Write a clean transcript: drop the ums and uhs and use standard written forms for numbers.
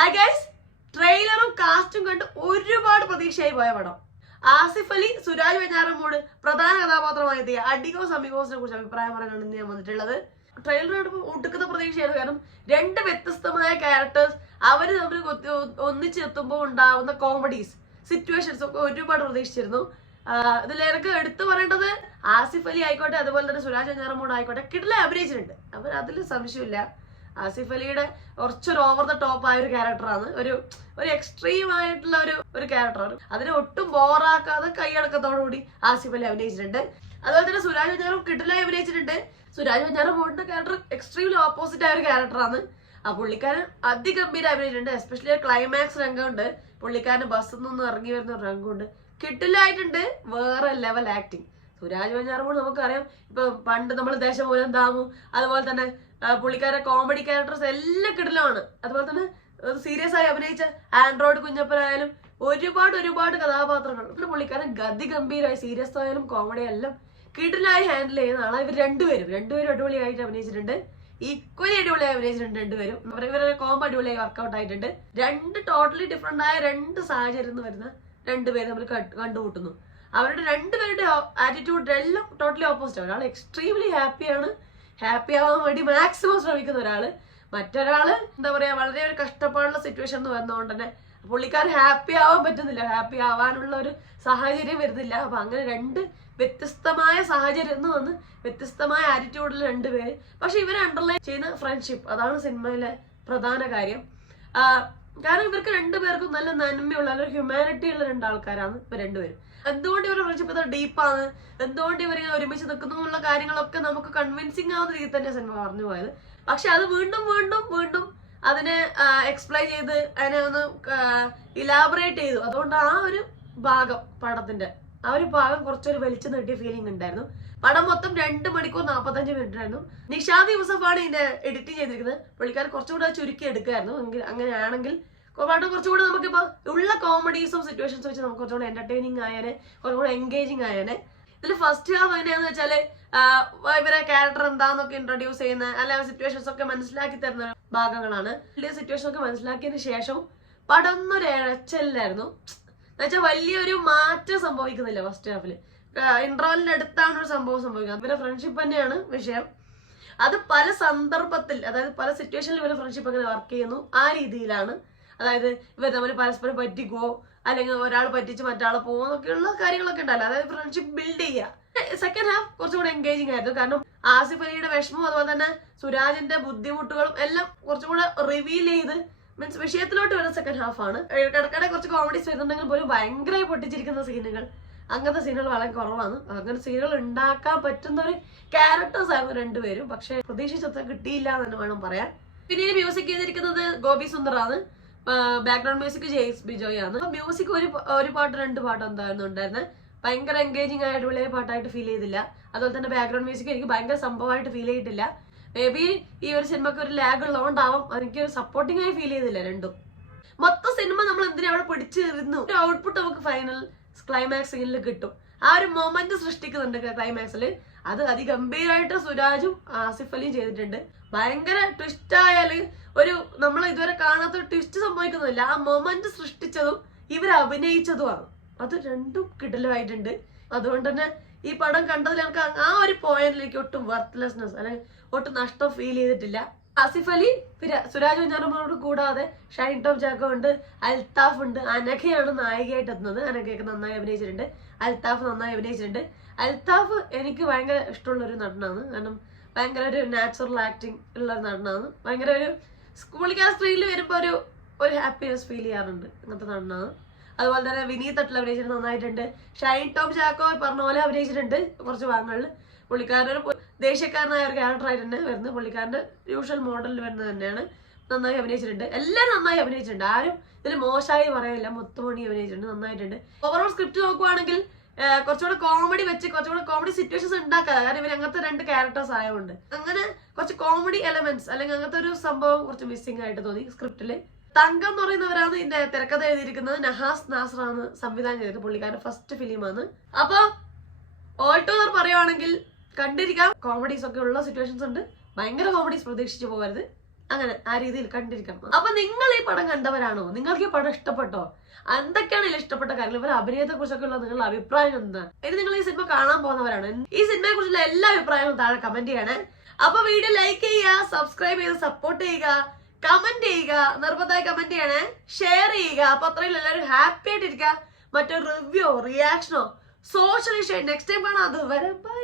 Hi guys, ട്രെയിലറും കാസ്റ്റും കണ്ട് ഒരുപാട് പ്രതീക്ഷയായി പോയ പടം. ആസിഫ് അലി, സുരാജ് വെഞ്ഞാറമൂട് പ്രധാന കഥാപാത്രമായി എത്തിയ അഡിഗോസ് അമിഗോസിനെ കുറിച്ച് അഭിപ്രായം പറയാനാണ് ഇന്ന് ഞാൻ വന്നിട്ടുള്ളത്. ട്രെയിലർ കണ്ടപ്പോൾ ഒടുക്കുന്ന പ്രതീക്ഷയായിരുന്നു. കാരണം രണ്ട് വ്യത്യസ്തമായ ക്യാരക്ടേഴ്സ് അവര് തമ്മിൽ ഒന്നിച്ചെത്തുമ്പോൾ ഉണ്ടാവുന്ന കോമഡീസ്, സിറ്റുവേഷൻസ് ഒക്കെ ഒരുപാട് പ്രതീക്ഷിച്ചിരുന്നു. ഇതിൽ എനിക്ക് എടുത്തു പറയേണ്ടത് ആസിഫ് അലി ആയിക്കോട്ടെ, അതുപോലെ തന്നെ സുരാജ് വെഞ്ഞാറമൂട് ആയിക്കോട്ടെ, കിടിലൻ അഭിനയിച്ചിട്ടുണ്ട്. അവർ അതിൽ സംശയമില്ല. ആസിഫ് അലിയുടെ കുറച്ചൊരു ഓവർ ദ ടോപ്പ് ആയ ഒരു ക്യാരക്ടറാണ്, ഒരു എക്സ്ട്രീം ആയിട്ടുള്ള ഒരു ക്യാരക്ടറാണ്. അതിനെ ഒട്ടും ബോറാക്കാതെ കൈയടക്കത്തോടുകൂടി ആസിഫ് അലി അഭിനയിച്ചിട്ടുണ്ട്. അതുപോലെ തന്നെ സുരാജ് വെഞ്ഞാറും കിടിലായി അഭിനയിച്ചിട്ടുണ്ട്. സുരാജ് വെഞ്ഞാറമൂടിന്റെ ക്യാരക്ടർ എക്സ്ട്രീംലി ഓപ്പോസിറ്റ് ആയ ഒരു ക്യാരക്ടറാണ്. ആ പുള്ളിക്കാരൻ അതിഗംഭീരം അഭിനയിച്ചിട്ടുണ്ട്. എസ്പെഷ്യലി ക്ലൈമാക്സ് രംഗമുണ്ട്, പുള്ളിക്കാരൻ ബസ്സിൽ നിന്ന് ഇറങ്ങി വരുന്ന ഒരു രംഗമുണ്ട്, കിട്ടിലായിട്ടുണ്ട്. വേറെ ലെവൽ ആക്ടിങ്. സുരാജ് വെഞ്ഞാറമൂട് നമുക്കറിയാം, ഇപ്പൊ പണ്ട് നമ്മൾ ദേശമൂലം ദാമു, അതുപോലെ തന്നെ പുള്ളിക്കാരുടെ കോമഡി ക്യാരക്ടേഴ്സ് എല്ലാം കിടിലമാണ്. അതുപോലെ തന്നെ സീരിയസ് ആയി അഭിനയിച്ച ആൻഡ്രോയിഡ് കുഞ്ഞപ്പനായാലും ഒരുപാട് കഥാപാത്രങ്ങൾ. പുള്ളിക്കാരൻ ഗതിഗംഭീരമായി സീരിയസ് ആയാലും കോമഡി എല്ലാം കിടിലായി ഹാൻഡിൽ ചെയ്യുന്ന ആളാണ്. രണ്ടുപേരും അടിപൊളിയായിട്ട് അഭിനയിച്ചിട്ടുണ്ട്. ഈക്വലി അടിപൊളിയായി അഭിനയിച്ചിട്ടുണ്ട് രണ്ടുപേരും. ഇവരുടെ കോംബോ അടിപൊളിയായി വർക്ക്ഔട്ട് ആയിട്ടുണ്ട്. രണ്ട് ടോട്ടലി ഡിഫറെന്റ് ആയ രണ്ട് സാഹചര്യം വരുന്ന രണ്ടുപേരും നമ്മൾ കണ്ടുമുട്ടുന്നു. അവരുടെ രണ്ടുപേരുടെ ആറ്റിറ്റ്യൂഡ് എല്ലാം ടോട്ടലി ഓപ്പോസിറ്റ്. ഒരാൾ എക്സ്ട്രീംലി ഹാപ്പിയാണ്, ഹാപ്പി ആവാൻ വേണ്ടി മാക്സിമം ശ്രമിക്കുന്ന ഒരാള്. മറ്റൊരാള് എന്താ പറയാ, വളരെ ഒരു കഷ്ടപ്പാടുള്ള സിറ്റുവേഷൻ എന്ന് വന്നതുകൊണ്ട് തന്നെ പുള്ളിക്കാരൻ ഹാപ്പി ആവാൻ പറ്റുന്നില്ല, ഹാപ്പി ആവാനുള്ള ഒരു സാഹചര്യം വരുന്നില്ല. അപ്പൊ അങ്ങനെ രണ്ട് വ്യത്യസ്തമായ സാഹചര്യം വന്ന് വ്യത്യസ്തമായ ആറ്റിറ്റ്യൂഡിൽ രണ്ടുപേര്. പക്ഷെ ഇവരെ അണ്ടർലൈൻ ചെയ്യുന്ന ഫ്രണ്ട്ഷിപ്പ്, അതാണ് സിനിമയിലെ പ്രധാന കാര്യം. കാരണം ഇവർക്ക് രണ്ടുപേർക്കും നല്ല നന്മയുള്ള, അല്ലെങ്കിൽ ഹ്യൂമാനിറ്റി ഉള്ള രണ്ടാൾക്കാരാണ് ഇവർ രണ്ടുപേരും. എന്തുകൊണ്ട് ഇവരുടെ ഫ്രണ്ട്ഷിപ്പ് ഇത്ര ഡീപ്പാണ്, എന്തുകൊണ്ട് ഇവരിങ്ങനെ ഒരുമിച്ച് നിൽക്കുന്നു എന്നുള്ള കാര്യങ്ങളൊക്കെ നമുക്ക് കൺവിൻസിങ് ആവുന്ന രീതിയിൽ തന്നെ സിനിമ പറഞ്ഞു പോയത്. പക്ഷെ അത് വീണ്ടും അതിനെ എക്സ്പ്ലെയിൻ ചെയ്ത് അതിനെ ഒന്ന് ഇലാബറേറ്റ് ചെയ്തു. അതുകൊണ്ട് ആ ഒരു ഭാഗം, പടത്തിന്റെ ആ ഒരു ഭാഗം കുറച്ചൊരു വലിച്ചു നീട്ടിയ ഫീലിംഗ് ഉണ്ടായിരുന്നു. പടം മൊത്തം 2 മണിക്കൂർ 45 മിനിറ്റ് ആയിരുന്നു. നിഷാദ് യൂസഫാണ് ഇതിന്റെ എഡിറ്റ് ചെയ്തിരിക്കുന്നത്. പുള്ളിക്കാരൻ കുറച്ചുകൂടെ ചുരുക്കി എടുക്കായിരുന്നു. അങ്ങനെയാണെങ്കിൽ പടം കുറച്ചുകൂടെ നമുക്കിപ്പോ ഉള്ള കോമഡീസും സിറ്റുവേഷൻസും വെച്ച് നമുക്ക് കുറച്ചുകൂടെ എന്റർടൈനിങ് ആയാനെ, കുറച്ചുകൂടെ എൻഗേജിങ് ആയാനെ. ഇതിൽ ഫസ്റ്റ് ഹാഫ് എങ്ങനെയാന്ന് വെച്ചാല് ഇവരെ ക്യാരക്ടർ എന്താന്നൊക്കെ ഇൻട്രൊഡ്യൂസ് ചെയ്യുന്ന, അല്ലെങ്കിൽ സിറ്റുവേഷൻസ് ഒക്കെ മനസ്സിലാക്കി തരുന്ന ഭാഗങ്ങളാണ്. വലിയ സിറ്റുവേഷൻ ഒക്കെ മനസ്സിലാക്കിയതിന് ശേഷം പടം ഒന്നൊരു ഇഴച്ചല്ലായിരുന്നു. എന്നുവെച്ചാൽ വലിയൊരു മാറ്റം സംഭവിക്കുന്നില്ല ഫസ്റ്റ് ഹാഫില്. ഇന്റർവെല്ലിന്റെ അടുത്താണ് ഒരു സംഭവം സംഭവിക്കുന്നത്. ഇവരെ ഫ്രണ്ട്ഷിപ്പ് തന്നെയാണ് വിഷയം. അത് പല സന്ദർഭത്തിൽ, അതായത് പല സിറ്റുവേഷനിൽ ഇവരെ ഫ്രണ്ട്ഷിപ്പ് എങ്ങനെ വർക്ക് ചെയ്യുന്നു ആ രീതിയിലാണ്. അതായത് ഇവർ തമ്മിൽ പരസ്പരം പറ്റിക്കോ, അല്ലെങ്കിൽ ഒരാൾ പറ്റിച്ച് മറ്റാളെ പോകുന്നൊക്കെയുള്ള കാര്യങ്ങളൊക്കെ ഉണ്ടല്ലോ. അതായത് ഫ്രണ്ട്ഷിപ്പ് ബിൽഡ് ചെയ്യുക. സെക്കൻഡ് ഹാഫ് കുറച്ചുകൂടെ എൻഗേജിങ് ആയിരുന്നു. കാരണം ആസിഫ് അലിയുടെ വിഷമവും അതുപോലെ തന്നെ സുരാജിന്റെ ബുദ്ധിമുട്ടുകളും എല്ലാം കുറച്ചുകൂടെ റിവീൽ ചെയ്ത് മീൻസ് വിഷയത്തിലോട്ട് വരുന്ന സെക്കൻഡ് ഹാഫ് ആണ്. ഇടയ്ക്കിടെ കുറച്ച് കോമഡീസ് വരുന്നുണ്ടെങ്കിൽ പോലും ഭയങ്കരമായി പൊട്ടിച്ചിരിക്കുന്ന സീനുകൾ, അങ്ങനത്തെ സീനുകൾ വളരെ കുറവാണ്. അങ്ങനെ സീനുകൾ ഉണ്ടാക്കാൻ പറ്റുന്ന ഒരു ക്യാരക്ടേഴ്സ് ആയിരുന്നു രണ്ടുപേരും. പക്ഷെ പ്രതീക്ഷിച്ചത്ര കിട്ടിയില്ല എന്ന് തന്നെ വേണം പറയാൻ. പിന്നെ മ്യൂസിക് ചെയ്തിരിക്കുന്നത് ഗോപി സുന്ദറാണ്. ബാക്ക്ഗ്രൗണ്ട് മ്യൂസിക് ജെയ്സ് ബിജോയ് ആണ്. മ്യൂസിക് ഒരു പാട്ട് 2 പാട്ട് എന്തായിരുന്നു ഉണ്ടായിരുന്നത്. ഭയങ്കര എൻഗേജിങ് ആയിട്ട് വലിയ പാട്ടായിട്ട് ഫീൽ ചെയ്തില്ല. അതുപോലെ തന്നെ ബാക്ക്ഗ്രൗണ്ട് മ്യൂസിക് എനിക്ക് ഭയങ്കര സംഭവമായിട്ട് ഫീൽ ചെയ്തിട്ടില്ല. മേ ബി ഈ ഒരു സിനിമക്ക് ഒരു ലാഗ് ഉള്ളതുകൊണ്ടാവും എനിക്ക് സപ്പോർട്ടിംഗ് ആയി ഫീൽ ചെയ്തില്ല രണ്ടും. മൊത്തം സിനിമ നമ്മൾ എന്തിനാ അവിടെ പിടിച്ചിരുന്നു. ഒരു ഔട്ട്പുട്ട് നമുക്ക് ഫൈനൽ ക്ലൈമാക്സ് സീനിൽ കിട്ടും. ആ ഒരു മൊമെന്റ് സൃഷ്ടിക്കുന്നുണ്ട് ക്ലൈമാക്സിൽ. അത് അതിഗംഭീരമായിട്ട് സുരാജും ആസിഫ് അലിയും ചെയ്തിട്ടുണ്ട്. ഭയങ്കര ട്വിസ്റ്റ് ആയാലും ഒരു നമ്മൾ ഇതുവരെ കാണാത്ത ഒരു ട്വിസ്റ്റ് സംഭവിക്കുന്നില്ല. ആ മൊമെന്റ് സൃഷ്ടിച്ചതും ഇവർ അഭിനയിച്ചതുമാണ്. അത് രണ്ടും കിടലുമായിട്ടുണ്ട്. അതുകൊണ്ട് തന്നെ ഈ പടം കണ്ടതിൽ എനിക്ക് ആ ഒരു പോയിന്റിലേക്ക് ഒട്ടും വർത്ത്ലെസ്നെസ് അല്ലെങ്കിൽ ഒട്ടും നഷ്ടം ഫീൽ ചെയ്തിട്ടില്ല. ആസിഫ് അലി, സുരാജ് വെഞ്ഞാറമൂട് കൂടാതെ ഷൈൻ ടോം ചാക്കോ ഉണ്ട്, അൽത്താഫ് ഉണ്ട്. അനഘയാണ് നായികയായിട്ട് എത്തുന്നത്. അനഘയൊക്കെ നന്നായി അഭിനയിച്ചിട്ടുണ്ട്. അൽത്താഫ് നന്നായി അഭിനയിച്ചിട്ടുണ്ട്. അൽത്താഫ് എനിക്ക് ഭയങ്കര ഇഷ്ടമുള്ള ഒരു നടനാണ്. കാരണം ഭയങ്കര ഒരു നാച്ചുറൽ ആക്ടിങ് ഉള്ള ഒരു നടനാണ്. ഭയങ്കര ഒരു സ്ക്രീനിൽ വരുമ്പോ ഒരു ഹാപ്പിനെസ് ഫീൽ ചെയ്യാറുണ്ട്. അങ്ങനത്തെ നടനാണ്. അതുപോലെ തന്നെ വിനീത് തട്ടിൽ അഭിനയിച്ചിട്ട് നന്നായിട്ടുണ്ട്. ഷൈൻ ടോം ചാക്കോ പറഞ്ഞ പോലെ അഭിനയിച്ചിട്ടുണ്ട് കുറച്ച് ഭാഗങ്ങളിൽ. പുള്ളിക്കാരൻ്റെ ഒരു ദേശീയക്കാരനായ ഒരു ക്യാരക്ടറായിട്ട് തന്നെ വരുന്നത്. പുള്ളിക്കാരൻ്റെ യൂഷ്വൽ മോഡലിൽ വരുന്നത് തന്നെയാണ്. നന്നായി അഭിനയിച്ചിട്ടുണ്ട്. എല്ലാവരും നന്നായി അഭിനയിച്ചിട്ടുണ്ട്. ആരും ഇതിൽ മോശമായി പറയില്ല. മുത്തുമണി അഭിനയിച്ചിട്ടുണ്ട്, നന്നായിട്ടുണ്ട്. ഓവറോൾ സ്ക്രിപ്റ്റ് നോക്കുവാണെങ്കിൽ കുറച്ചുകൂടെ കോമഡി വെച്ച് കുറച്ചുകൂടെ കോമഡി സിറ്റുവേഷൻസ് ഉണ്ടാക്കാതെ. കാരണം ഇവർ അങ്ങനത്തെ 2 ക്യാരക്ടേഴ്സ് ആയതുകൊണ്ട് അങ്ങനെ കുറച്ച് കോമഡി എലമെന്റ്സ് അല്ലെങ്കിൽ അങ്ങനത്തെ ഒരു സംഭവം കുറച്ച് മിസ്സിംഗ് ആയിട്ട് തോന്നി സ്ക്രിപ്റ്റില്. തങ്കം എന്ന് പറയുന്നവരാണ് ഇതിന്റെ തിരക്കഥ എഴുതിയിരിക്കുന്നത്. നഹാസ് നാസറാണ് സംവിധാനം ചെയ്തത്. പുള്ളിക്കാരന്റെ ഫസ്റ്റ് ഫിലിമാണ്. അപ്പൊ ഓൾ ടുഗദർ പറയുവാണെങ്കിൽ കണ്ടിരിക്കാം. കോമഡീസ് ഒക്കെ ഉള്ള സിറ്റുവേഷൻസ് ഉണ്ട്. ഭയങ്കര കോമഡീസ് പ്രതീക്ഷിച്ചു പോകരുത്. അങ്ങനെ ആ രീതിയിൽ കണ്ടിരിക്കണം. അപ്പൊ നിങ്ങൾ ഈ പടം കണ്ടവരാണോ? നിങ്ങൾക്ക് ഈ പടം ഇഷ്ടപ്പെട്ടോ? എന്തൊക്കെയാണ് ഇതിൽ ഇഷ്ടപ്പെട്ട കാര്യങ്ങൾ? ഇവരുടെ അഭിനയത്തെ കുറിച്ചൊക്കെ ഉള്ള നിങ്ങളുടെ അഭിപ്രായം എന്താ? ഇനി നിങ്ങൾ ഈ സിനിമ കാണാൻ പോകുന്നവരാണ്, ഈ സിനിമയെ കുറിച്ചുള്ള എല്ലാ അഭിപ്രായങ്ങളും താഴെ കമന്റ് ചെയ്യണേ. അപ്പൊ വീഡിയോ ലൈക്ക് ചെയ്യുക, സബ്സ്ക്രൈബ് ചെയ്ത് സപ്പോർട്ട് ചെയ്യുക, കമന്റ് ചെയ്യുക, നിർബന്ധമായി കമന്റ് ചെയ്യണേ, ഷെയർ ചെയ്യുക. അപ്പൊ അത്രയും എല്ലാവരും ഹാപ്പി ആയിട്ടിരിക്കുക. മറ്റൊരു റിവ്യൂ, റിയാക്ഷനോ, സോഷ്യൽ ഇഷ്യൂ നെക്സ്റ്റ് ടൈം കാണാം. അതുവരെ ബൈ.